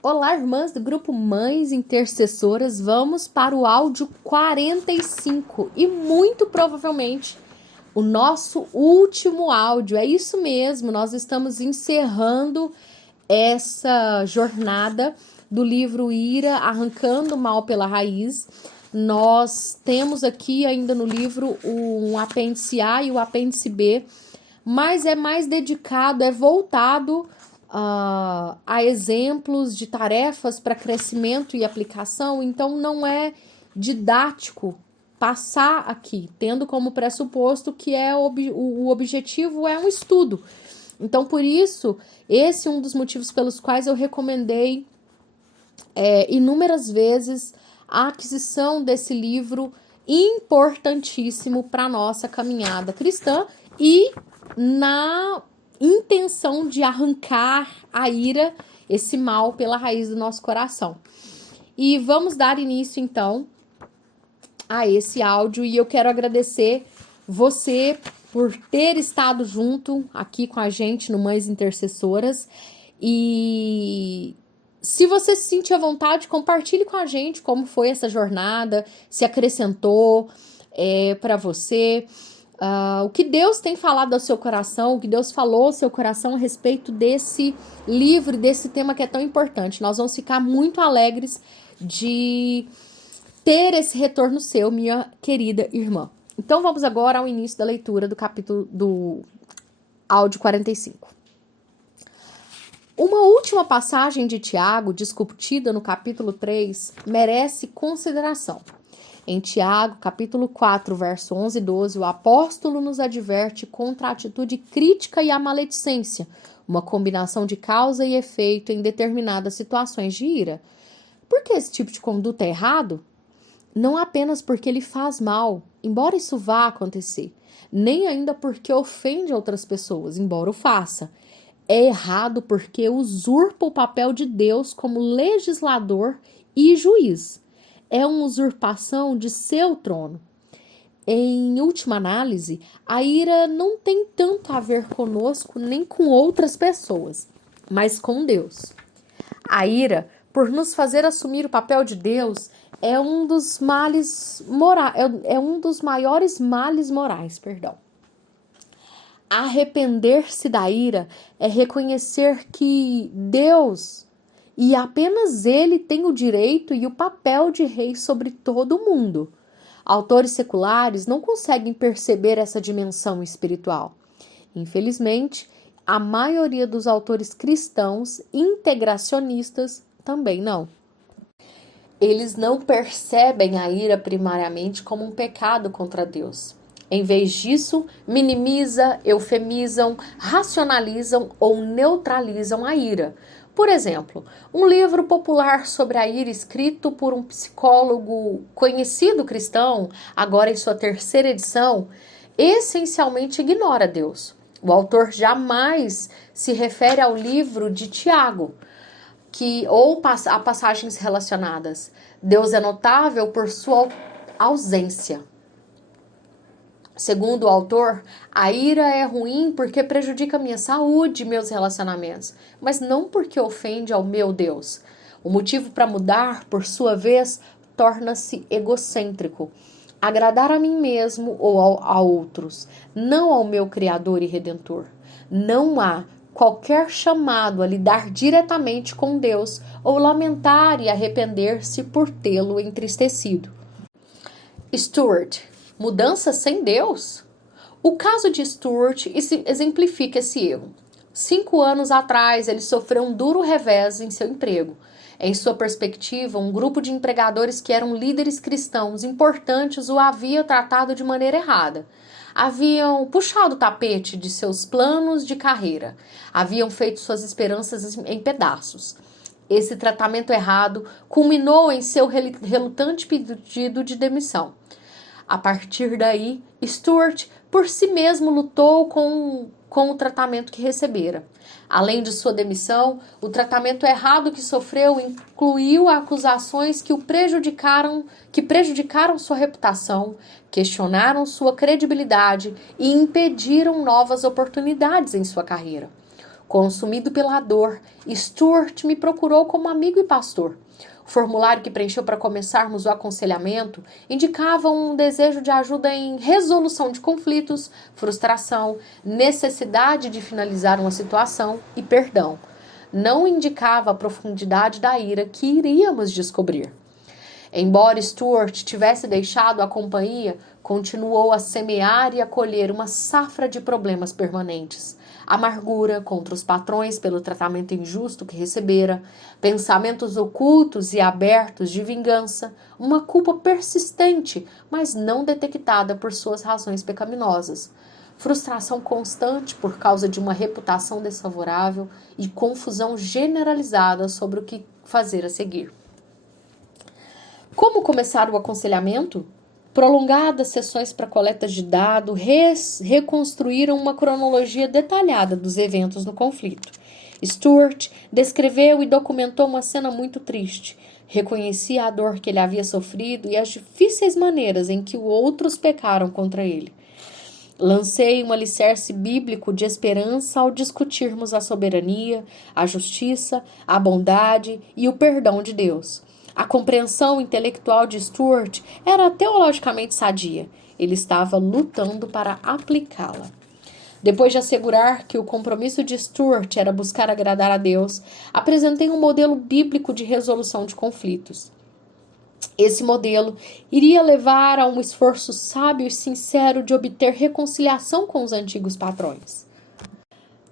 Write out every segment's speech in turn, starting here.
Olá, irmãs do grupo Mães Intercessoras. Vamos para o áudio 45 e muito provavelmente o nosso último áudio. É isso mesmo, nós estamos encerrando essa jornada do livro Ira, Arrancando o Mal pela Raiz. Nós temos aqui ainda no livro um apêndice A e o apêndice B, mas é mais dedicado, é voltado a exemplos de tarefas para crescimento e aplicação, então não é didático passar aqui, tendo como pressuposto que o objetivo é um estudo. Então, por isso, esse é um dos motivos pelos quais eu recomendei inúmeras vezes a aquisição desse livro importantíssimo para a nossa caminhada cristã e na intenção de arrancar a ira, esse mal pela raiz do nosso coração. E vamos dar início, então, a esse áudio. E eu quero agradecer você por ter estado junto aqui com a gente no Mães Intercessoras. E se você se sentir à vontade, compartilhe com a gente como foi essa jornada, se acrescentou para você. O que Deus tem falado ao seu coração, o que Deus falou ao seu coração a respeito desse livro, desse tema que é tão importante. Nós vamos ficar muito alegres de ter esse retorno seu, minha querida irmã. Então vamos agora ao início da leitura do capítulo do áudio 45. Uma última passagem de Tiago, discutida no capítulo 3, merece consideração. Em Tiago, capítulo 4, verso 11 e 12, o apóstolo nos adverte contra a atitude crítica e a maledicência, uma combinação de causa e efeito em determinadas situações de ira. Por que esse tipo de conduta é errado? Não apenas porque ele faz mal, embora isso vá acontecer, nem ainda porque ofende outras pessoas, embora o faça. É errado porque usurpa o papel de Deus como legislador e juiz. É uma usurpação de seu trono. Em última análise, a ira não tem tanto a ver conosco nem com outras pessoas, mas com Deus. A ira, por nos fazer assumir o papel de Deus, é um dos males é um dos maiores males morais, Arrepender-se da ira é reconhecer que Deus e apenas ele tem o direito e o papel de rei sobre todo o mundo. Autores seculares não conseguem perceber essa dimensão espiritual. Infelizmente, a maioria dos autores cristãos integracionistas também não. Eles não percebem a ira primariamente como um pecado contra Deus. Em vez disso, minimizam, eufemizam, racionalizam ou neutralizam a ira. Por exemplo, um livro popular sobre a ira escrito por um psicólogo conhecido cristão, agora em sua terceira edição, essencialmente ignora Deus. O autor jamais se refere ao livro de Tiago, ou a passagens relacionadas. Deus é notável por sua ausência. Segundo o autor, a ira é ruim porque prejudica a minha saúde e meus relacionamentos, mas não porque ofende ao meu Deus. O motivo para mudar, por sua vez, torna-se egocêntrico. Agradar a mim mesmo ou a outros, não ao meu Criador e Redentor. Não há qualquer chamado a lidar diretamente com Deus ou lamentar e arrepender-se por tê-lo entristecido. Stuart, mudança sem Deus? O caso de Stuart exemplifica esse erro. 5 anos atrás, ele sofreu um duro revés em seu emprego. Em sua perspectiva, um grupo de empregadores que eram líderes cristãos importantes o havia tratado de maneira errada. Haviam puxado o tapete de seus planos de carreira. Haviam feito suas esperanças em pedaços. Esse tratamento errado culminou em seu relutante pedido de demissão. A partir daí, Stuart por si mesmo lutou com o tratamento que recebera. Além de sua demissão, o tratamento errado que sofreu incluiu acusações que prejudicaram sua reputação, questionaram sua credibilidade e impediram novas oportunidades em sua carreira. Consumido pela dor, Stuart me procurou como amigo e pastor. O formulário que preencheu para começarmos o aconselhamento indicava um desejo de ajuda em resolução de conflitos, frustração, necessidade de finalizar uma situação e perdão. Não indicava a profundidade da ira que iríamos descobrir. Embora Stuart tivesse deixado a companhia, continuou a semear e a colher uma safra de problemas permanentes. Amargura contra os patrões pelo tratamento injusto que recebera, pensamentos ocultos e abertos de vingança, uma culpa persistente, mas não detectada por suas razões pecaminosas, frustração constante por causa de uma reputação desfavorável e confusão generalizada sobre o que fazer a seguir. Como começar o aconselhamento? Prolongadas sessões para coleta de dados reconstruíram uma cronologia detalhada dos eventos no conflito. Stuart descreveu e documentou uma cena muito triste. Reconhecia a dor que ele havia sofrido e as difíceis maneiras em que outros pecaram contra ele. Lancei um alicerce bíblico de esperança ao discutirmos a soberania, a justiça, a bondade e o perdão de Deus. A compreensão intelectual de Stuart era teologicamente sadia. Ele estava lutando para aplicá-la. Depois de assegurar que o compromisso de Stuart era buscar agradar a Deus, apresentei um modelo bíblico de resolução de conflitos. Esse modelo iria levar a um esforço sábio e sincero de obter reconciliação com os antigos patrões.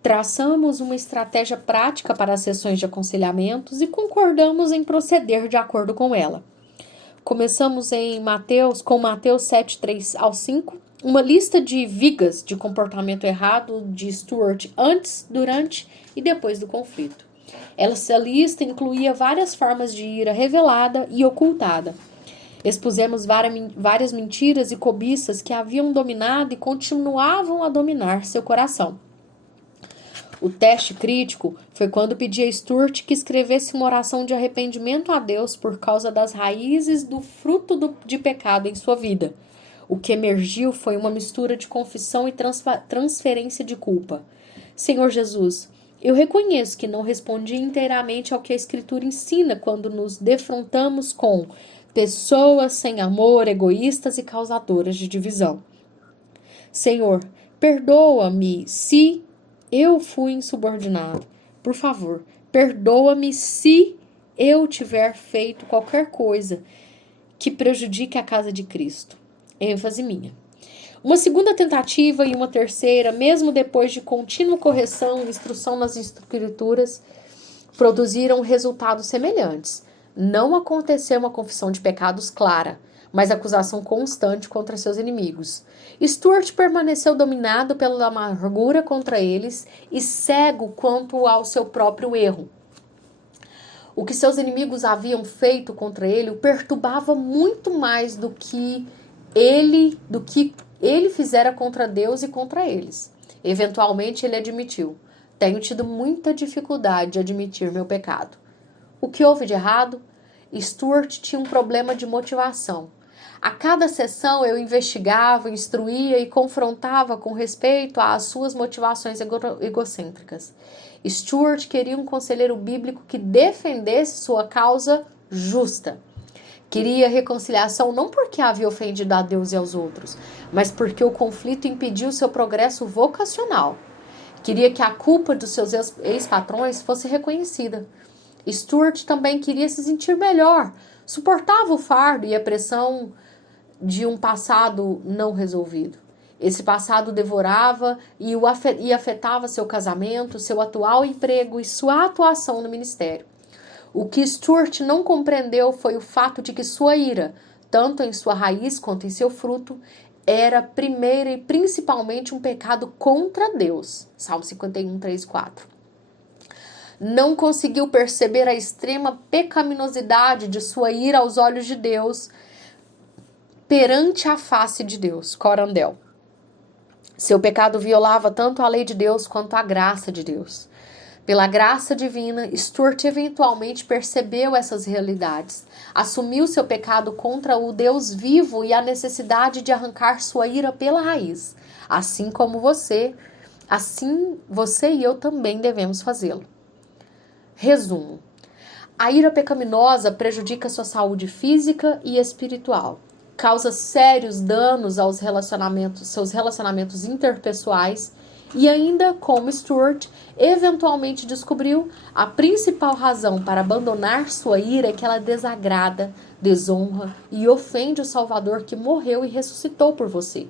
Traçamos uma estratégia prática para as sessões de aconselhamentos e concordamos em proceder de acordo com ela. Começamos com Mateus 7, 3 ao 5, uma lista de vigas de comportamento errado de Stuart antes, durante e depois do conflito. Essa lista incluía várias formas de ira revelada e ocultada. Expusemos várias mentiras e cobiças que haviam dominado e continuavam a dominar seu coração. O teste crítico foi quando pedi a Stuart que escrevesse uma oração de arrependimento a Deus por causa das raízes do fruto de pecado em sua vida. O que emergiu foi uma mistura de confissão e transferência de culpa. Senhor Jesus, eu reconheço que não respondi inteiramente ao que a Escritura ensina quando nos defrontamos com pessoas sem amor, egoístas e causadoras de divisão. Senhor, perdoa-me se eu fui insubordinado. Por favor, perdoa-me se eu tiver feito qualquer coisa que prejudique a casa de Cristo. ênfase minha. Uma segunda tentativa e uma terceira, mesmo depois de contínua correção e instrução nas escrituras, produziram resultados semelhantes. Não aconteceu uma confissão de pecados clara, mas acusação constante contra seus inimigos. Stuart permaneceu dominado pela amargura contra eles e cego quanto ao seu próprio erro. O que seus inimigos haviam feito contra ele o perturbava muito mais do que ele fizera contra Deus e contra eles. Eventualmente ele admitiu: tenho tido muita dificuldade de admitir meu pecado. O que houve de errado? Stuart tinha um problema de motivação. A cada sessão eu investigava, instruía e confrontava com respeito às suas motivações egocêntricas. Stuart queria um conselheiro bíblico que defendesse sua causa justa. Queria reconciliação não porque havia ofendido a Deus e aos outros, mas porque o conflito impediu seu progresso vocacional. Queria que a culpa dos seus ex-patrões fosse reconhecida. Stuart também queria se sentir melhor, suportava o fardo e a pressão de um passado não resolvido. Esse passado devorava e afetava seu casamento, seu atual emprego e sua atuação no ministério. O que Stuart não compreendeu foi o fato de que sua ira, tanto em sua raiz quanto em seu fruto, era primeiro e principalmente um pecado contra Deus. Salmo 51, 3 e 4. Não conseguiu perceber a extrema pecaminosidade de sua ira aos olhos de Deus perante a face de Deus. Corandel. Seu pecado violava tanto a lei de Deus quanto a graça de Deus. Pela graça divina, Stuart eventualmente percebeu essas realidades, assumiu seu pecado contra o Deus vivo e a necessidade de arrancar sua ira pela raiz. Assim como você, Assim, você e eu também devemos fazê-lo. Resumo. A ira pecaminosa prejudica sua saúde física e espiritual. Causa sérios danos aos seus relacionamentos interpessoais e ainda, como Stuart eventualmente descobriu, a principal razão para abandonar sua ira é que ela desagrada, desonra e ofende o Salvador que morreu e ressuscitou por você.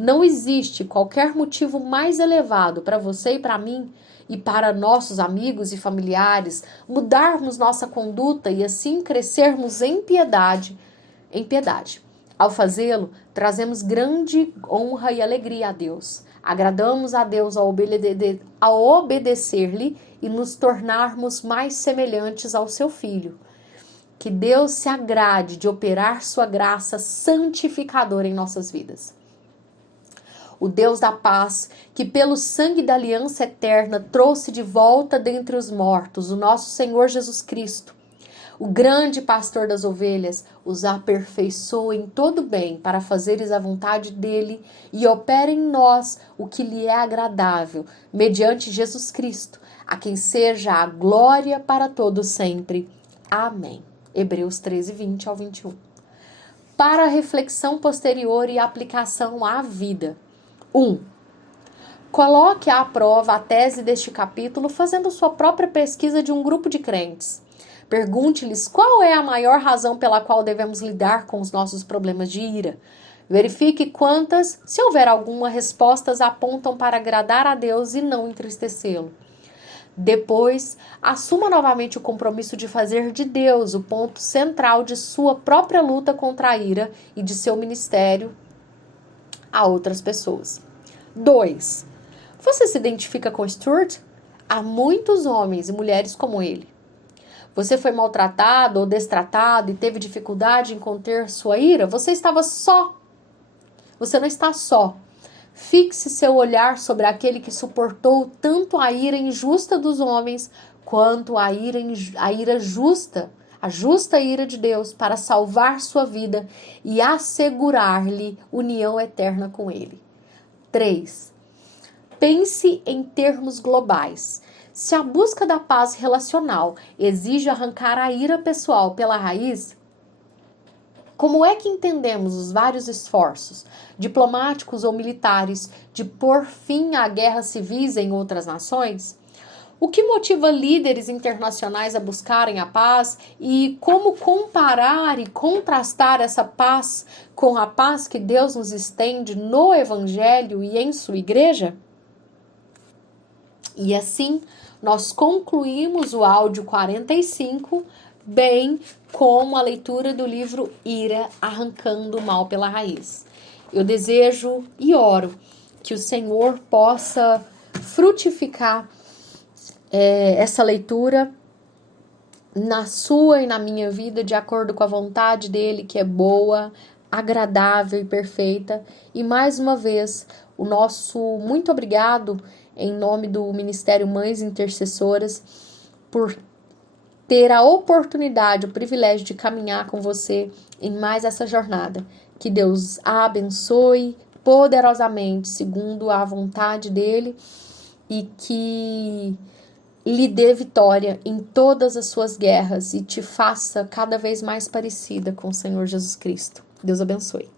Não existe qualquer motivo mais elevado para você e para mim e para nossos amigos e familiares mudarmos nossa conduta e assim crescermos em piedade. Ao fazê-lo, trazemos grande honra e alegria a Deus. Agradamos a Deus ao obedecer-lhe e nos tornarmos mais semelhantes ao seu Filho. Que Deus se agrade de operar sua graça santificadora em nossas vidas. O Deus da paz, que pelo sangue da aliança eterna trouxe de volta dentre os mortos o nosso Senhor Jesus Cristo, o grande pastor das ovelhas, os aperfeiçoa em todo bem para fazeres a vontade dele e opera em nós o que lhe é agradável, mediante Jesus Cristo, a quem seja a glória para todo sempre. Amém. Hebreus 13, 20 ao 21. Para a reflexão posterior e aplicação à vida. 1. Coloque à prova a tese deste capítulo fazendo sua própria pesquisa de um grupo de crentes. Pergunte-lhes qual é a maior razão pela qual devemos lidar com os nossos problemas de ira. Verifique quantas, se houver alguma, respostas apontam para agradar a Deus e não entristecê-lo. Depois, assuma novamente o compromisso de fazer de Deus o ponto central de sua própria luta contra a ira e de seu ministério a outras pessoas. 2. Você se identifica com Stuart? Há muitos homens e mulheres como ele. Você foi maltratado ou destratado e teve dificuldade em conter sua ira? Você estava só. Você não está só. Fixe seu olhar sobre aquele que suportou tanto a ira injusta dos homens quanto a ira justa, a justa ira de Deus para salvar sua vida e assegurar-lhe união eterna com ele. 3. Pense em termos globais. Se a busca da paz relacional exige arrancar a ira pessoal pela raiz, como é que entendemos os vários esforços, diplomáticos ou militares, de pôr fim a guerras civis em outras nações? O que motiva líderes internacionais a buscarem a paz e como comparar e contrastar essa paz com a paz que Deus nos estende no Evangelho e em sua igreja? E assim, nós concluímos o áudio 45, bem como a leitura do livro Ira, Arrancando o Mal pela Raiz. Eu desejo e oro que o Senhor possa frutificar essa leitura na sua e na minha vida, de acordo com a vontade dele, que é boa, agradável e perfeita. E mais uma vez, o nosso muito obrigado em nome do Ministério Mães Intercessoras por ter a oportunidade, o privilégio de caminhar com você em mais essa jornada. Que Deus a abençoe poderosamente, segundo a vontade dele, e que lhe dê vitória em todas as suas guerras e te faça cada vez mais parecida com o Senhor Jesus Cristo. Deus abençoe.